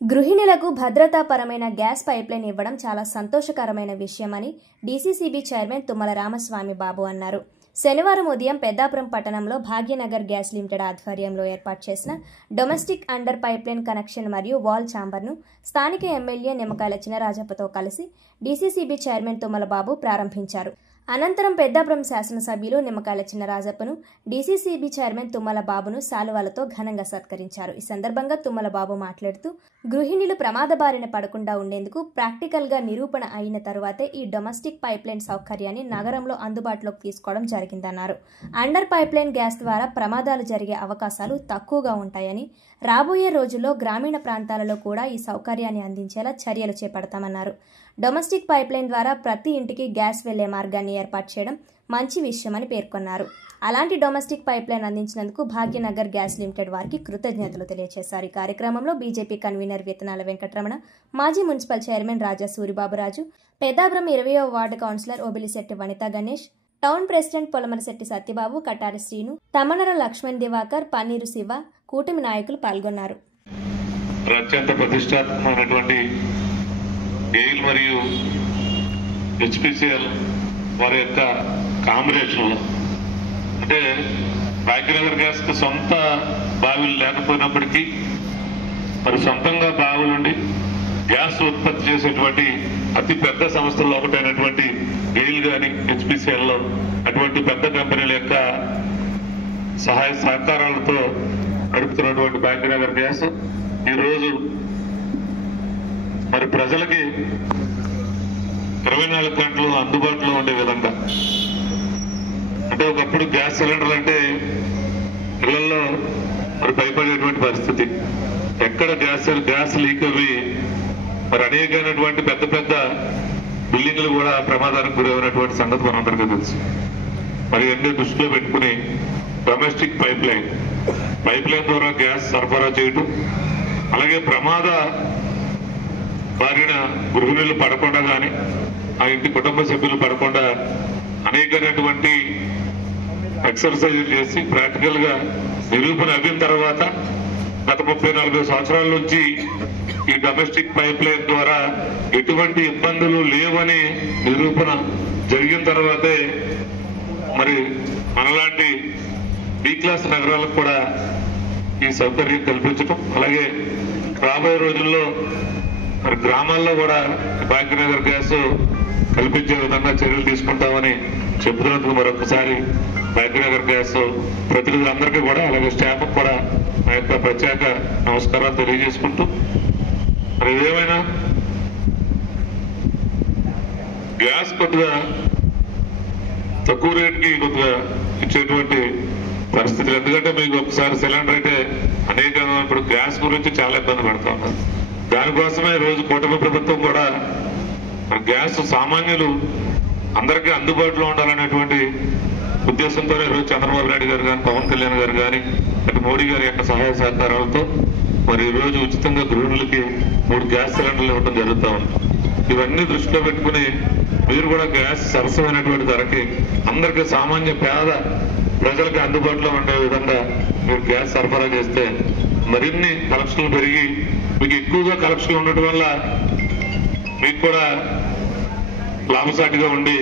గృహిణులకు భద్రతాపరమైన gas pipeline ఇవ్వడం చాలా సంతోషకరమైన విషయమని డీసీసీబీ చైర్మన్ తుమ్మల రామస్వామి బాబు అన్నారు. శనివారం ఉదయం పెద్దాపురం పట్టణంలో భాగ్యనగర్ గ్యాస్ లిమిటెడ్ ఆధ్వర్యంలో ఏర్పాటు చేసిన డొమెస్టిక్ అండర్ పైప్లైన్ కనెక్షన్ మరియు వాల్ ఛాంబర్ను స్థానిక ఎమ్మెల్యే నిమ్మకాయల చినరాజప్పతో కలిసి డీసీసీబీ చైర్మన్ తుమ్మల బాబు ప్రారంభించారు. అనంతరం పెద్దాపురం శాసనసభ్యులు నిమ్మకాయల చినరాజప్పను డీసీసీబీ చైర్మన్ తుమ్మల బాబును శాలువాలతో ఘనంగా సత్కరించారు. ఈ సందర్భంగా తుమ్మల బాబు మాట్లాడుతూ గృహిణులు ప్రమాద బారిన పడకుండా ఉండేందుకు ప్రాక్టికల్గా నిరూపణ అయిన తరువాతే ఈ డొమెస్టిక్ పైప్లైన్ సౌకర్యాన్ని నగరంలో అందుబాటులోకి తీసుకోవడం జరిగిందన్నారు. అండర్ పైప్లైన్ గ్యాస్ ద్వారా ప్రమాదాలు జరిగే అవకాశాలు తక్కువగా ఉంటాయని, రాబోయే రోజుల్లో గ్రామీణ ప్రాంతాలలో కూడా ఈ సౌకర్యాన్ని అందించేలా చర్యలు చేపడతామన్నారు. డొమెస్టిక్ పైప్లైన్ ద్వారా ప్రతి ఇంటికి గ్యాస్ వెళ్లే మార్గాన్ని ఏర్పాటు చేయడం మంచి విషయమని పేర్కొన్నారు. అలాంటి డొమెస్టిక్ పైప్లైన్ అందించినందుకు భాగ్యనగర్ గ్యాస్ లిమిటెడ్ వారికి కృతజ్ఞతలు తెలియజేశారు. ఈ కార్యక్రమంలో బీజేపీ కన్వీనర్ విత్తనాల వెంకటరమణ, మాజీ మున్సిపల్ చైర్మన్ రాజా సూరిబాబురాజు, పెద్దాపురం 20వ ward councillor Obilisetti Vanitha Ganesh, town president Polamarasetti Satyababu, Katari Srinu, Tamanara Lakshman Diwakar, Panneeru Siva, కూటమి నాయకులు పాల్గొన్నారు. అత్యంత ప్రతిష్టాత్మకమైనటువంటి గెయిల్ మరియు హెచ్పిసిఎల్ వారి యొక్క కాంబినేషన్లో, అంటే భాగ్యనగర్ గ్యాస్కి సొంత బావిలు లేకపోయినప్పటికీ మరి సొంతంగా బావులుండి గ్యాస్ ఉత్పత్తి చేసేటువంటి అతి పెద్ద సంస్థల్లో ఒకటైనటువంటి గెయిల్ కానీ హెచ్పిసిఎల్లో అటువంటి పెద్ద కంపెనీల యొక్క సహాయ సహకారాలతో నడుపుతున్నటువంటి భాగ్యనగర్ గ్యాస్ ఈరోజు మరి ప్రజలకి 24 గంటలు అందుబాటులో ఉండే విధంగా, అంటే ఒకప్పుడు గ్యాస్ సిలిండర్లు అంటే ఇళ్లలో మరి భయపడేటువంటి పరిస్థితి, ఎక్కడ గ్యాస్ లీక్ అవి మరి అనేకమైనటువంటి పెద్ద పెద్ద బిల్డింగ్లు కూడా ప్రమాదానికి గురైనటువంటి సంగతి మనందరికీ తెలుసు. మరి అన్ని దృష్టిలో పెట్టుకుని డొమెస్టిక్ పైప్ లైన్ ద్వారా గ్యాస్ సరఫరా చేయటం, అలాగే ప్రమాద బారిన గృహిణులు పడకుండా కానీ ఆ ఇంటి కుటుంబ సభ్యులు పడకుండా అనేకమైనటువంటి ఎక్సర్సైజులు చేసి ప్రాక్టికల్ గా నిరూపణ అయిన తర్వాత గత 34 సంవత్సరాల నుంచి ఈ డొమెస్టిక్ పైప్ లైన్ ద్వారా ఎటువంటి ఇబ్బందులు లేవని నిరూపణ జరిగిన తర్వాతే మరి మనలాంటి బి క్లాస్ నగరాలకు కూడా ఈ సౌకర్యం కల్పించడం, అలాగే రాబోయే రోజుల్లో మరి గ్రామాల్లో కూడా భాగ్యనగర్ గ్యాస్ కల్పించే విధంగా చర్యలు తీసుకుంటామని చెబుతున్నందుకు మరొకసారి భాగ్యనగర్ గ్యాస్ ప్రతినిధులందరికీ కూడా, అలాగే స్టాఫ్ కూడా నా యొక్క ప్రత్యేక నమస్కారాలు తెలియజేసుకుంటూ, మరి ఏమైనా గ్యాస్ కొద్దిగా తక్కువ రేటుకి కొద్దిగా ఇచ్చేటువంటి పరిస్థితులు, ఎందుకంటే మీకు ఒకసారి సిలిండర్ అయితే అనేకంగా ఇప్పుడు గ్యాస్ గురించి చాలా ఇబ్బంది పడుతూ ఉన్నారు. దానికోసమే రోజు కూటమి ప్రభుత్వం కూడా గ్యాస్ సామాన్యులు అందరికీ అందుబాటులో ఉండాలనేటువంటి ఉద్దేశంతోనే రోజు చంద్రబాబు నాయుడు గారు కానీ, పవన్ కళ్యాణ్ గారు కానీ, అటు మోడీ గారి యొక్క సహాయ సహకారాలతో మరి ఈ రోజు ఉచితంగా గృహిణులకి 3 గ్యాస్ సిలిండర్లు ఇవ్వడం జరుగుతూ ఉంది. ఇవన్నీ దృష్టిలో పెట్టుకుని మీరు కూడా గ్యాస్ సరసమైనటువంటి ధరకి అందరికీ సామాన్య పేద ప్రజలకు అందుబాటులో ఉండే విధంగా మీరు గ్యాస్ సరఫరా చేస్తే మరిన్ని కలెక్షన్లు పెరిగి మీకు ఎక్కువగా కలెక్షన్లు ఉండటం వల్ల మీకు కూడా లాభసాటిగా ఉండి,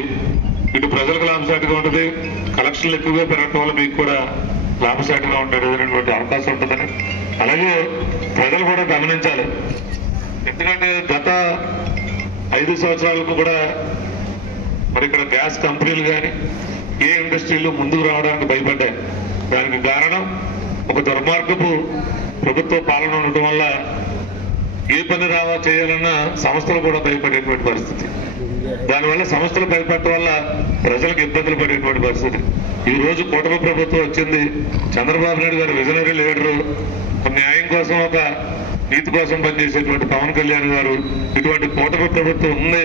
ఇటు ప్రజలకు లాభసాటిగా ఉంటుంది, కలెక్షన్లు ఎక్కువగా పెరగటం వల్ల మీకు కూడా లాభసాటిగా ఉండేటువంటి అవకాశం ఉంటుందని అలాగే ప్రజలు కూడా గమనించాలి. ఎందుకంటే గత 5 సంవత్సరాలకు కూడా మరి ఇక్కడ గ్యాస్ కంపెనీలు కానీ ఏ ఇండస్ట్రీలు ముందుకు రావడానికి భయపడ్డాయి. దానికి కారణం ఒక దుర్మార్గపు ప్రభుత్వ పాలన ఉండటం వల్ల ఏ పని చేయాలన్నా సంస్థలు కూడా భయపడేటువంటి పరిస్థితి. దానివల్ల సంస్థలు భయపడటం వల్ల ప్రజలకు ఇబ్బందులు పడేటువంటి పరిస్థితి. ఈ రోజు కూటమి ప్రభుత్వం వచ్చింది, చంద్రబాబు నాయుడు గారు విజనరీ లీడరు, న్యాయం కోసం ఒక నీతి కోసం పనిచేసేటువంటి పవన్ కళ్యాణ్ గారు, ఇటువంటి కూటమి ప్రభుత్వం ఉంది.